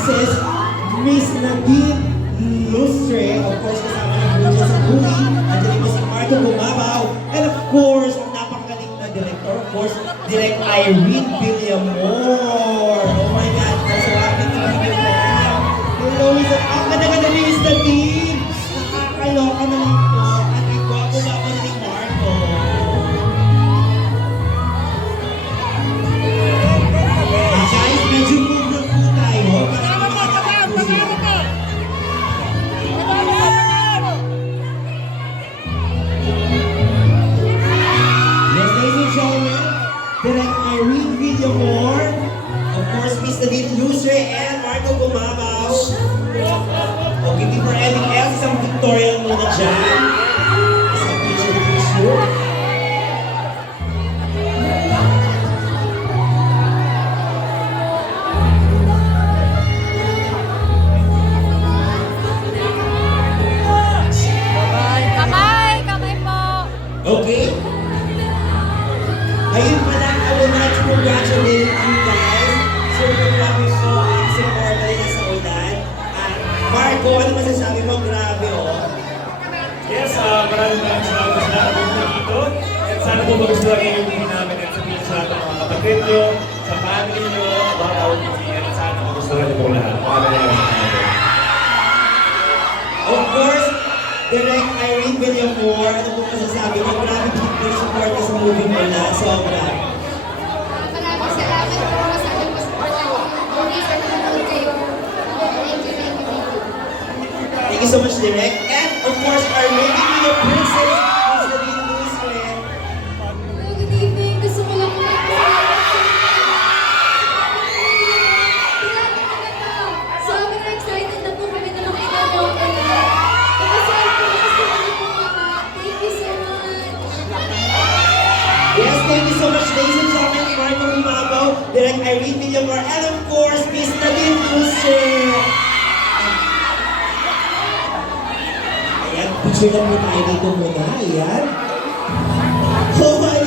Princess, Miss Nadine Lustre, of course, kasama ng Bruja sa movie, andyan po si Marco Gumabaw, and of course, ang napakagaling na director, of course, Direct Irene Villamor. Oh my God, I'm so happy to meet you now. Hello, ang ganda-ganda ni Miss Nadine. Nakakaloka naman po, at igwapo ba ako ni Marco? Guys, medyo move na po tayo para makakapagpusin. Yes, ladies and gentlemen, Direct Irene Villamor, of course, Miss Nadine Lustre, and Marco Gumabaw. Okay, before anything else, isang pictorial muna dyan. Isang picture. Kamay po. Okay? Ayun pala, I would like to congratulate you guys. Super grabe po ang support na rin sa ulan. Marco, ano masasabi mo? Grabe, oh. Yes, maraming salamat sa lahat ng dito. At sana po magustuhan niyo yung movie namin at sabihin sa lahat ng mga kapatid nyo, sa family nyo, about our movie. At sana magustuhan niyo po lahat. Maraming salamat. Of course, Direct Irene Villamor, ano po masasabi mo? Grabe po yung support ka sa movie mo na. Sobra. Maraming salamat po sa ating pasuporta ko. Please, nanonood kayo. Thank you, thank you, thank you. Thank you so much, Direct. And of course, our lady with the princess, Miss Nadine Lustre. Hello, good evening. Gusto ko lang sobrang excited na po kami na makita niyo ako na. Kasi po, gusto ko na po mama. Thank you so much. Yes, thank you so much, ladies and gentlemen. Marco Gumabaw, Direct Irene Villamor, and of course, Miss Nadine Lustre. Ayan, picture lang po tayo dito muna. Ayan. Oh my